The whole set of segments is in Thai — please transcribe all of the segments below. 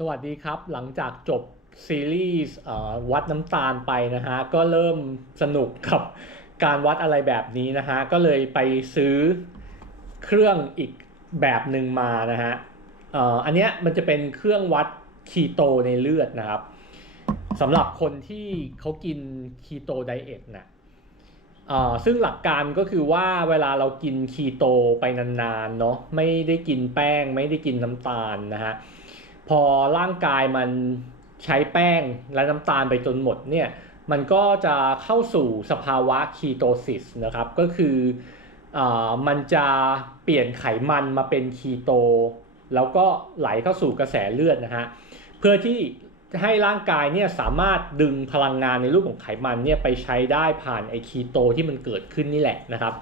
สวัสดีครับ หลังจากจบซีรีส์วัดน้ำตาลไปนะฮะ ก็เริ่มสนุกกับการวัดอะไรแบบนี้นะฮะ ก็เลยไปซื้อเครื่องอีกแบบหนึ่งมานะฮะอันเนี้ยมันจะเป็นเครื่องวัดคีโตในเลือดนะครับสำหรับคนที่เขากินคีโตไดเอทนะซึ่งหลักการก็คือว่าเวลาเรากินคีโตไปนานๆเนาะไม่ได้กินแป้งไม่ได้กินน้ำตาลนะฮะ พอร่างกายมันใช้แป้งและน้ำตาลไปจนหมดเนี่ยมันก็จะเข้าสู่สภาวะคีโตซิสนะครับก็คืออมันจะเปลี่ยนไขมันมาเป็นคีโต แล้วก็ไหลเข้าสู่กระแสเลือดนะฮะเพื่อที่ให้ร่างกายเนี่ยสามารถดึงพลังงานในรูปของไขมันเนี่ยไปใช้ได้ผ่านไอคีโตที่มันเกิดขึ้นนี่แหละนะครับ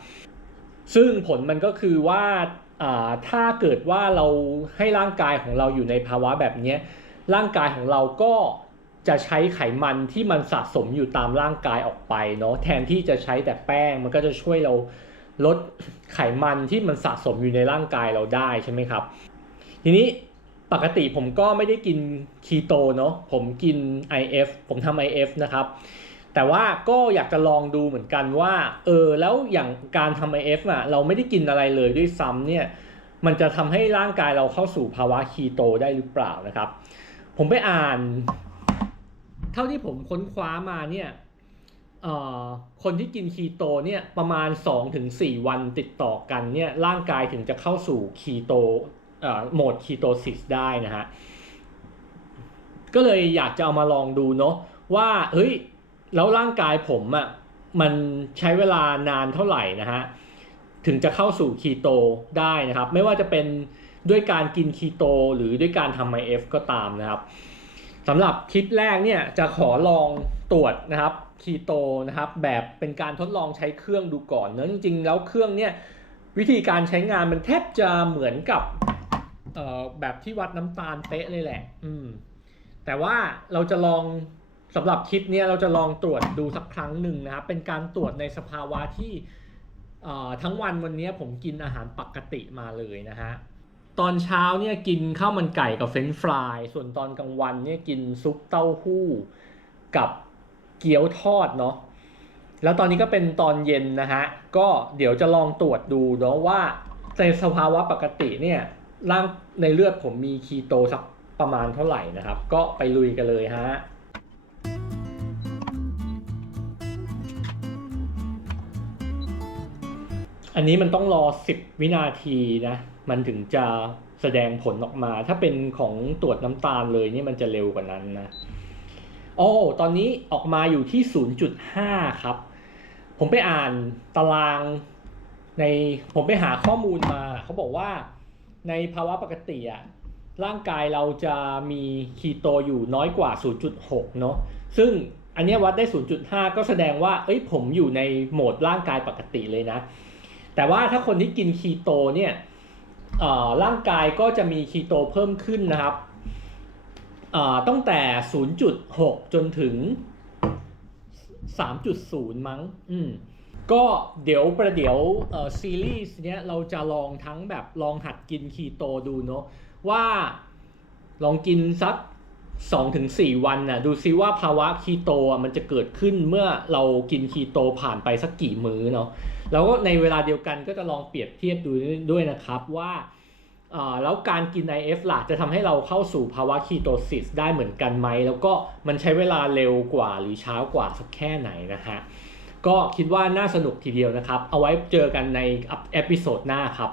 ซึ่งผลมันก็คือว่า ถ้าเกิดว่าเราให้ร่างกายของเราอยู่ในภาวะแบบนี้ร่างกายของเราก็จะใช้ไขมันที่มันสะสมอยู่ตามร่างกายออกไปเนาะแทนที่จะใช้แต่แป้งมันก็จะช่วยเราลดไขมันที่มันสะสมอยู่ในร่างกายเราได้ใช่ไหมครับ ทีนี้ปกติผมก็ไม่ได้กินคีโตเนาะผมกิน IF ผมทำ IF นะครับ แต่ว่าก็อยากจะลองดูเหมือนกันว่า เออ แล้วอย่างการทำ IF อะ เราไม่ได้กินอะไรเลยด้วยซ้ำเนี่ย มันจะทำให้ร่างกายเราเข้าสู่ภาวะคีโตได้หรือเปล่านะครับ ผมไปอ่าน เท่าที่ผมค้นคว้ามาเนี่ยคนที่กินคีโตเนี่ยประมาณ 2-4 วันติดต่อกันเนี่ยร่างกายถึงจะเข้าสู่คีโตโหมดคีโตซิสได้นะฮะ ก็เลยอยากจะเอามาลองดูเนาะว่า เฮ้ย แล้วร่างกายผมอะ่ะมันใช้เวลานานเท่าไหร่นะฮะถึงจะเข้าสู่คีโตได้นะครับ ไม่ว่าจะเป็นด้วยการกินคีโตหรือด้วยการทำไอเอฟก็ตามนะครับสำหรับคลิปแรกเนี่ยจะขอลองตรวจนะครับคีโตนะครับแบบเป็นการทดลองใช้เครื่องดูก่อนเนอะจริงๆ แล้วเครื่องเนี่ยวิธีการใช้งานมันแทบจะเหมือนกับแบบที่วัดน้ำตาลเป๊ะเลยแหละ อืม แต่ว่าเราจะลอง สำหรับคลิปเนี้ยเราจะลองตรวจดูสักครั้งหนึ่งนะครับ เป็นการตรวจในสภาวะที่ทั้งวันวันนี้ผมกินอาหารปกติมาเลยนะฮะ ตอนเช้าเนี่ยกินข้าวมันไก่กับเฟรนช์ฟราย ส่วนตอนกลางวันเนี่ยกินซุปเต้าหู้กับเกี๊ยวทอดเนาะ แล้วตอนนี้ก็เป็นตอนเย็นนะฮะ ก็เดี๋ยวจะลองตรวจดูเนาะว่าในสภาวะปกติเนี่ยร่างในเลือดผมมีคีโตสักประมาณเท่าไหร่นะครับ ก็ไปลุยกันเลยฮะ อันนี้มันต้องรอ 10 วินาทีนะ มันถึงจะแสดงผลออกมา ถ้าเป็นของตรวจน้ำตาลเลยนี่มันจะเร็วกว่านั้นนะ โอ้ ตอนนี้ออกมาอยู่ที่ 0.5 ครับ ผมไปอ่านตารางในผมไปหาข้อมูลมา เขาบอกว่าในภาวะปกติอะร่างกายเราจะมีคีโตอยู่น้อยกว่า 0.6 เนาะซึ่งอันนี้วัดได้ 0.5 ก็แสดงว่า เอ้ยผมอยู่ในโหมดร่างกายปกติเลยนะ แต่ว่าถ้าคนที่กินคีโตเนี่ยร่างกายก็จะมีคีโตเพิ่มขึ้นนะครับตั้งแต่ 0.6 จนถึง 3.0 มั้ง อืม ก็เดี๋ยวประเดี๋ยวซีรีส์เนี้ยเราจะลองทั้งแบบลองหัดกินคีโตดูเนาะว่าลองกินสัก2อถึงสวันน่ะดูซิว่าภาวะคีโตมันจะเกิดขึ้นเมื่อเรากินคีโตผ่านไปสักกี่มื้อเนาะ แล้วก็ในเวลาเดียวกันก็จะลองเปรียบเทียบดูด้วยนะครับว่าอ่าแล้วการกิน IF ล่ะจะทำให้เราเข้าสู่ภาวะคีโตซิสได้เหมือนกันไหม แล้วก็มันใช้เวลาเร็วกว่าหรือช้ากว่าสักแค่ไหนนะฮะ ก็คิดว่าน่าสนุกทีเดียวนะครับ เอาไว้เจอกันในเอพิโซดหน้าครับ